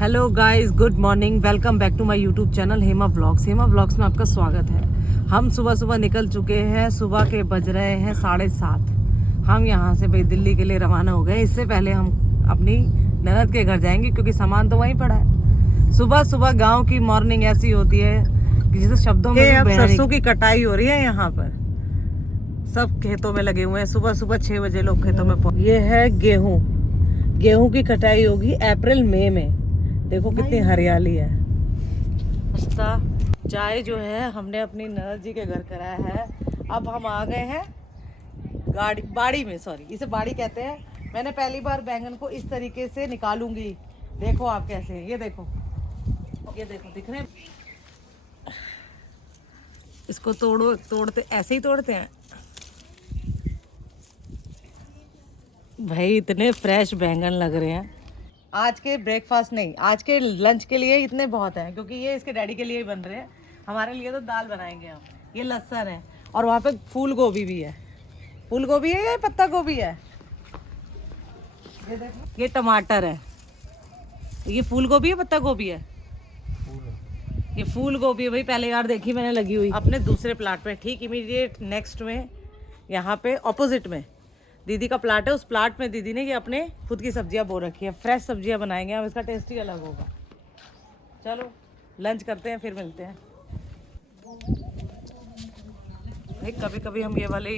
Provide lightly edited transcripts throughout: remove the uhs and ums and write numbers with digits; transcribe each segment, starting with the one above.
Hello guys, good morning. Welcome back to my YouTube channel Hema vlogs. Hema vlogs में आपका स्वागत है। हम सुबह सुबह निकल चुके हैं। सुबह के बज रहे हैं 7:30। हम यहाँ से भाई दिल्ली के लिए रवाना हो गए। इससे पहले हम अपनी ननद के घर जाएंगे क्योंकि सामान तो वहीं पड़ा है। सुबह सुबह गाँव की मॉर्निंग ऐसी होती है कि जिसे शब्दों में अब सरसों की कटाई हो रही है। यहाँ पर सब खेतों में लगे हुए हैं। सुबह सुबह 6 बजे लोग खेतों में ये है गेहूं की कटाई होगी अप्रैल मई में। देखो कितनी हरियाली है। नाश्ता चाय जो है हमने अपनी ननद जी के घर कराया है। अब हम आ गए हैं बाड़ी में, सॉरी इसे बाड़ी कहते हैं। मैंने पहली बार बैंगन को इस तरीके से निकालूंगी। देखो आप कैसे, ये देखो दिख रहे हैं। इसको तोड़ते ऐसे ही तोड़ते हैं भाई। इतने फ्रेश बैंगन लग रहे हैं। आज के ब्रेकफास्ट नहीं, आज के लंच के लिए इतने बहुत हैं क्योंकि ये इसके डैडी के लिए ही बन रहे हैं। हमारे लिए तो दाल बनाएंगे हम। ये लहसुन है और वहाँ पे फूल गोभी भी है। फूल गोभी है या पत्ता गोभी है? ये देखो, ये टमाटर है। ये फूल गोभी है पत्ता गोभी है? ये फूल गोभी है भाई। पहले यार देखी मैंने लगी हुई अपने दूसरे प्लाट में, ठीक इमीडिएट नेक्स्ट में, यहाँ पे ऑपोजिट में दीदी का प्लाट है। उस प्लाट में दीदी ने ये अपने खुद की सब्जियां बो रखी है। फ्रेश सब्जियां बनाएंगे हम, इसका टेस्ट ही अलग होगा। चलो लंच करते हैं, फिर मिलते हैं। भाई कभी कभी हम ये वाले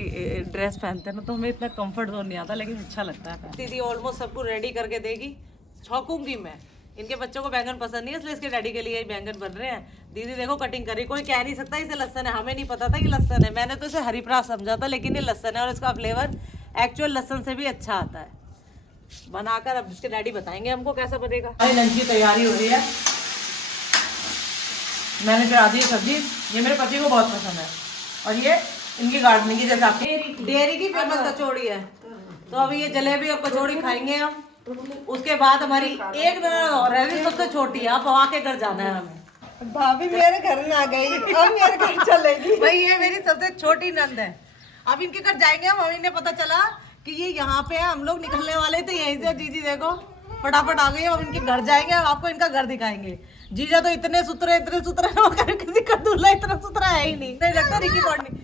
ड्रेस पहनते हैं ना तो हमें इतना कंफर्ट जोन नहीं आता, लेकिन अच्छा लगता है। दीदी ऑलमोस्ट सबको रेडी करके देगी। छौंकूंगी मैं। इनके बच्चों को बैंगन पसंद नहीं है, इसलिए इसके डैडी के लिए ही बैंगन बन रहे हैं। दीदी देखो कटिंग करी। कोई कह नहीं सकता इसे लहसन है। हमें नहीं पता था कि लहसन है। मैंने तो इसे हरी प्रास समझा था, लेकिन ये लहसन है और इसका फ्लेवर एक्चुअल लहसन से भी अच्छा आता है। बनाकर अब इसके डैडी बताएंगे हमको कैसा बनेगा। लंच की तैयारी हो रही है। मैंने चढ़ा दी सब्जी। ये मेरे पति को बहुत पसंद है और ये इनकी गार्डनिंग की, जैसे आपकी डेयरी की फेमस कचौड़ी है। तो अभी ये जलेबी और कचौड़ी खाएंगे हम। उसके बाद हमारी एक ननद और है, सबसे छोटी है। अब वहाँ के घर जाना है हमें। भाभी मेरे घर ना गई, अब मेरे घर चलेगी। भाई ये मेरी सबसे छोटी नंद है। अब इनके घर जाएंगे हम। इन्हें पता चला कि ये यहाँ पे है। हम लोग निकलने वाले थे यहीं से। जीजी देखो फटाफट आ गई। अब इनके घर जाएंगे, अब आपको इनका घर दिखाएंगे। जीजा तो इतने सुथरे किसी का दूल्हा इतना सुथरा है ही नहीं लगता। रिकी पॉन्टिंग,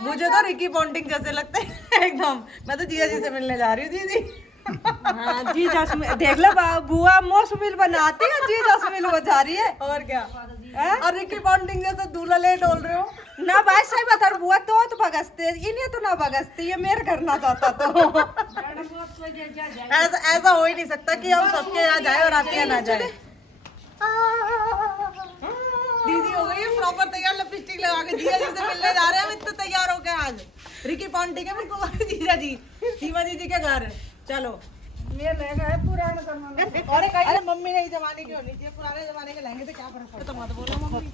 मुझे तो रिकी पॉन्टिंग जैसे लगते हैं एकदम। मैं तो जीजा जी से मिलने जा रही हूँ। जीजी हाँ, जीजा देख लो बुआ मोसमिल बनाती है, जीजा सुमिल हो जा रही है। और क्या और रिकी पॉन्टिंग जैसे दूल्हा ले डोल रहे हो ना भाई। सही बता बुआ तो भगसते, इन्हें तो ना भगसते। ये मेरे घर ना जाता तो ऐसा हो ही नहीं सकता कि हम सबके यहाँ जाए और आपके यहाँ ना जाए। दीदी हो गई है प्रॉपर तैयार, लिपस्टिक लगा के जीजा जी से मिलने जा रहे हैं। हम इतने तैयार हो गए आज। रिकी पॉन्टिंग है बिल्कुल जीजा जी, सीमा जी के घर। चलो ये लहंगा है पुराना जमाना। और अरे मम्मी ने जमाने की होनी चाहिए। पुराने जमाने के लहंगे से क्या फर्क पड़ता? तो मत बोलो मम्मी।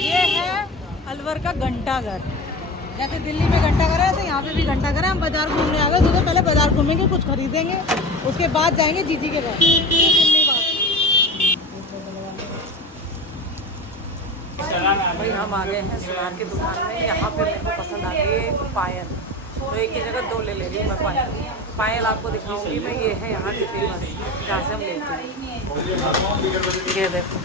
ये है अलवर का घंटाघर। जैसे दिल्ली में घंटाघर है, ऐसे यहाँ पे भी घंटाघर है। हम बाजार घूमने आ गए। तो पहले बाजार घूमेंगे, कुछ खरीदेंगे, उसके बाद जाएंगे जीजी के घर। भाई हम आ गए हैं सुनार की दुकान में। यहाँ पे मेरे को पसंद आती है पायल, तो एक की जगह 2 ले रही हूँ मैं। पायल आपको दिखाऊंगी मैं। ये है यहाँ की फेमस, जहाँ से हम लेते हैं। ये देखो,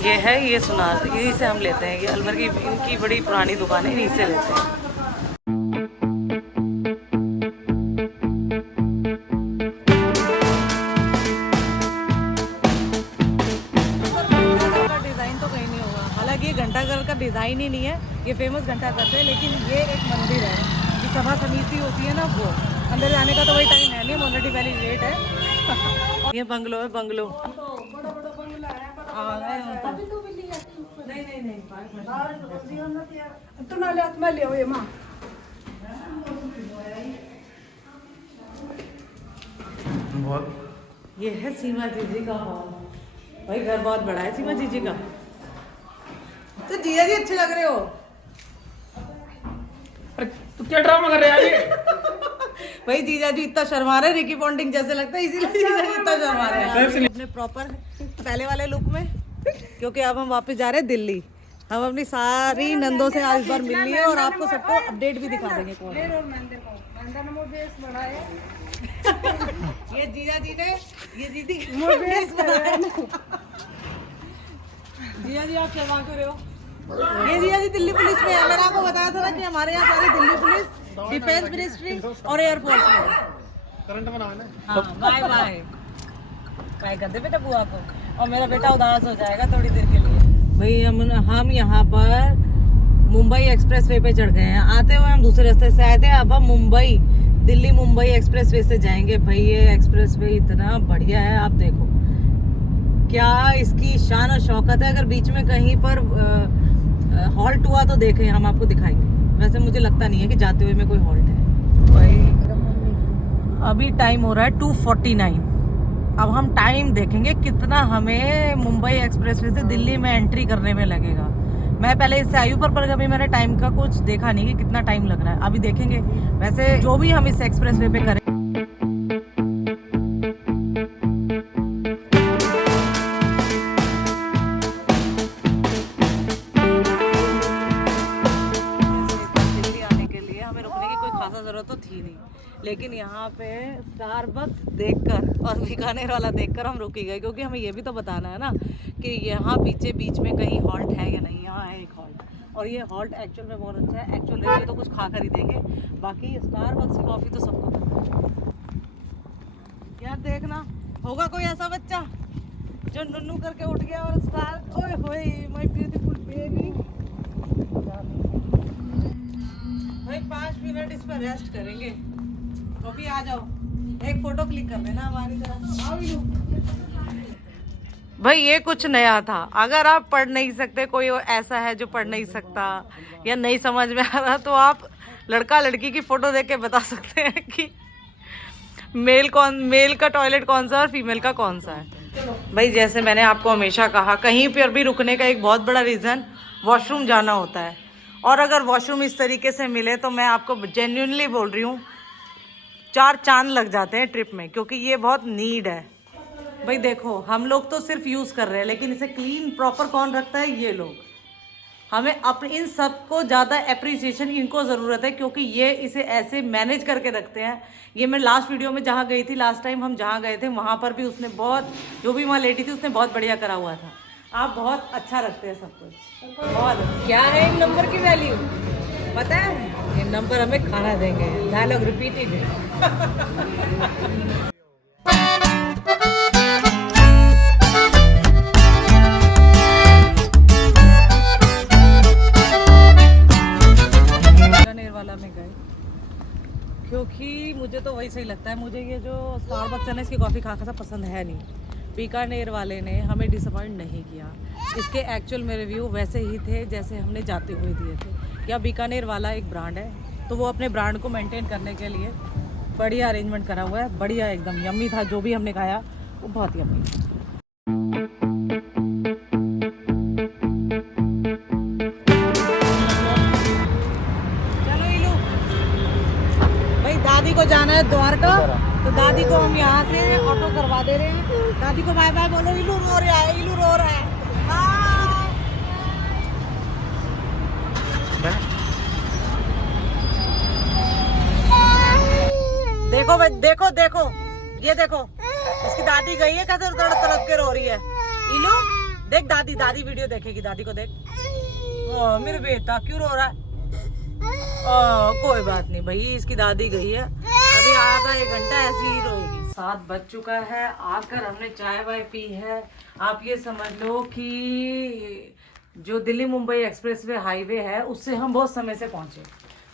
ये है ये सुनार, यहीं से हम लेते हैं। ये अलवर की इनकी बड़ी पुरानी दुकान है, इन्हीं से लेते हैं। ये घंटाघर का डिज़ाइन ही नहीं है। ये फेमस घंटाघर है, लेकिन ये एक मंदिर है। जो सभा समिति होती है ना, वो अंदर जाने का तो वही टाइम है नहीं। ऑलरेडी पहले लेट है। ये बंगलो है, बंगलो। ये है सीमा जीजी का हॉल। भाई घर बहुत बड़ा है सीमा जीजी का। तो जीजा जी अच्छे लग रहे हो। तो क्या ड्रामा कर रहे हैं ये? भाई जीजा जी इतना शर्मा रहे, रिकी पॉन्टिंग जैसे लगता है, इसीलिए जीजा जी इतना शर्मा रहे हैं अपने प्रॉपर पहले वाले लुक में। क्योंकि अब हम वापस जा रहे हैं दिल्ली। हम अपनी सारी नंदों से आज इस बार मिल लिए और आपको सबको अपडेट भी दिखा देंगे कौन है। ये जीजा जी ने ये दीदी जिया जी आप शर्मा क्यों रहे हो? ये जिया जी दिल्ली पुलिस में है। मैंने आपको बताया था ना कि हमारे यहाँ सारी दिल्ली पुलिस, डिफेंस मिनिस्ट्री और एयरफोर्स में है। करंट बना है। हाँ बाय बाय बाय कर दे बेटा बुआ को, और मेरा बेटा उदास हो जाएगा थोड़ी देर के लिए। भाई हम यहाँ पर मुंबई एक्सप्रेस वे पे चढ़ गए हैं। आते हुए हम दूसरे रास्ते से आए थे, अब हम दिल्ली मुंबई एक्सप्रेस वे से जाएंगे। भाई ये एक्सप्रेस वे इतना बढ़िया है, आप देखो क्या इसकी शान और शौकत है। अगर बीच में कहीं पर हॉल्ट हुआ तो देखें, हम आपको दिखाएंगे। वैसे मुझे लगता नहीं है कि जाते हुए में कोई हॉल्ट है। भाई अभी टाइम हो रहा है 2:49। अब हम टाइम देखेंगे कितना हमें मुंबई एक्सप्रेस वे से दिल्ली में एंट्री करने में लगेगा। मैं पहले इससे आई पर कभी मैंने टाइम का कुछ देखा नहीं कि कितना टाइम लग रहा है। अभी देखेंगे। वैसे जो भी हम इस एक्सप्रेस वे पे करें, जरूरत तो थी नहीं, लेकिन यहाँ पे स्टारबक्स देखकर और बीकानेर वाला देखकर हम रुक ही गए, क्योंकि हमें ये भी तो बताना है ना कि यहाँ पीछे बीच में कहीं हॉल्ट है या नहीं। यहाँ है एक हॉल्ट, और ये हॉल्ट एक्चुअल में बहुत अच्छा है। एक्चुअल में तो कुछ खा कर ही देंगे, बाकी स्टारबक्स की कॉफ़ी तो सबको पता है। यार देखना होगा कोई ऐसा बच्चा जो नुन्नू करके उठ गया और स्टार ओए होए माय ब्यूटीफुल बेबी। भाई 5 मिनट इस पर रेस्ट करेंगे, तो भी आ जाओ, एक फोटो क्लिक कर लेना हमारी तरह। आओ इलू। भाई ये कुछ नया था। अगर आप पढ़ नहीं सकते, कोई ऐसा है जो पढ़ नहीं सकता या नहीं समझ में आ रहा, तो आप लड़का लड़की की फोटो देख के बता सकते हैं कि मेल का टॉयलेट कौन सा है और फीमेल का कौन सा है। भाई जैसे मैंने आपको हमेशा कहा, कहीं पर भी रुकने का एक बहुत बड़ा रीज़न वॉशरूम जाना होता है। और अगर वॉशरूम इस तरीके से मिले तो मैं आपको जेन्युइनली बोल रही हूँ 4 चांद लग जाते हैं ट्रिप में, क्योंकि ये बहुत नीड है। भाई देखो हम लोग तो सिर्फ यूज़ कर रहे हैं, लेकिन इसे क्लीन प्रॉपर कौन रखता है? ये लोग। हमें अपने इन सबको ज़्यादा एप्रिसिएशन इनको ज़रूरत है, क्योंकि ये इसे ऐसे मैनेज करके रखते हैं। ये मैं लास्ट वीडियो में जहाँ गई थी, लास्ट टाइम हम जहाँ गए थे वहाँ पर भी उसने बहुत, जो भी वहाँ लेटी थी उसने बहुत बढ़िया करा हुआ था। आप बहुत अच्छा रखते हैं सब कुछ। बहुत क्या है इन नंबर की वैल्यू पता है? इन नंबर हमें खाना देंगे। डायलॉग रिपीटेड है। बीकानेर वाला में गए क्योंकि मुझे तो वही सही लगता है। मुझे ये जो स्टारबक्स है ना, इसकी कॉफ़ी खासा पसंद है नहीं। बीकानेर वाले ने हमें डिसअपॉइंट नहीं किया। इसके एक्चुअल में रिव्यू वैसे ही थे जैसे हमने जाते हुए दिए थे। या बीकानेर वाला एक ब्रांड है, तो वो अपने ब्रांड को मेंटेन करने के लिए बढ़िया अरेंजमेंट करा हुआ है। बढ़िया एकदम यम्मी था, जो भी हमने खाया वो बहुत यम्मी। चलो इलू, भाई दादी को जाना है द्वारका, तो दादी को हम यहाँ से ऑटो करवा दे रहे हैं। दादी को बाय बाय बोलो। इलू रो रहा है, इलू रो रहा है। देखो भाई, देखो देखो, ये देखो इसकी दादी गई है, कैसे तड़प के रो रही है। इलू देख, दादी दादी वीडियो देखेगी, दादी को देख। ओ मेरे बेटा क्यों रो रहा है? कोई बात नहीं भाई, इसकी दादी गई है, अभी आधा 1 घंटा ऐसी ही रोएगी। 7 बज चुका है, आकर हमने चाय वाय पी है। आप ये समझ लो कि जो दिल्ली मुंबई एक्सप्रेसवे हाईवे है उससे हम बहुत समय से पहुंचे।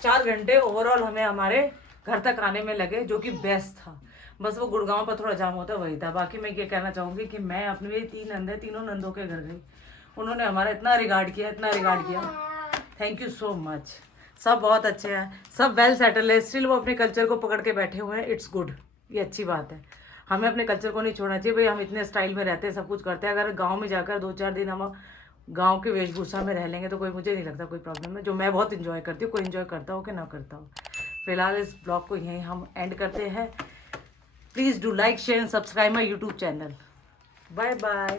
4 घंटे ओवरऑल हमें हमारे घर तक आने में लगे, जो कि बेस्ट था। बस वो गुड़गांव पर थोड़ा जाम होता वही था। बाकी मैं ये कहना चाहूँगी कि मैं अपने 3 नंदे, तीनों नंदों के घर गई। उन्होंने हमारा इतना रिगार्ड किया, इतना रिगार्ड किया। Thank you so much. सब बहुत अच्छे हैं, सब वेल सेटल है। स्टिल वो अपने कल्चर को पकड़ के बैठे हुए हैं। इट्स गुड, ये अच्छी बात है। हमें अपने कल्चर को नहीं छोड़ना चाहिए। भाई हम इतने स्टाइल में रहते हैं, सब कुछ करते हैं। अगर गांव में जाकर 2-4 दिन हम गांव के वेशभूषा में रह लेंगे तो कोई, मुझे नहीं लगता कोई प्रॉब्लम है। जो मैं बहुत इंजॉय करती हूँ, कोई इंजॉय करता हो कि ना करता हो। फिलहाल इस ब्लॉग को यहीं हम एंड करते हैं। Please do like, share and subscribe my YouTube channel. Bye bye.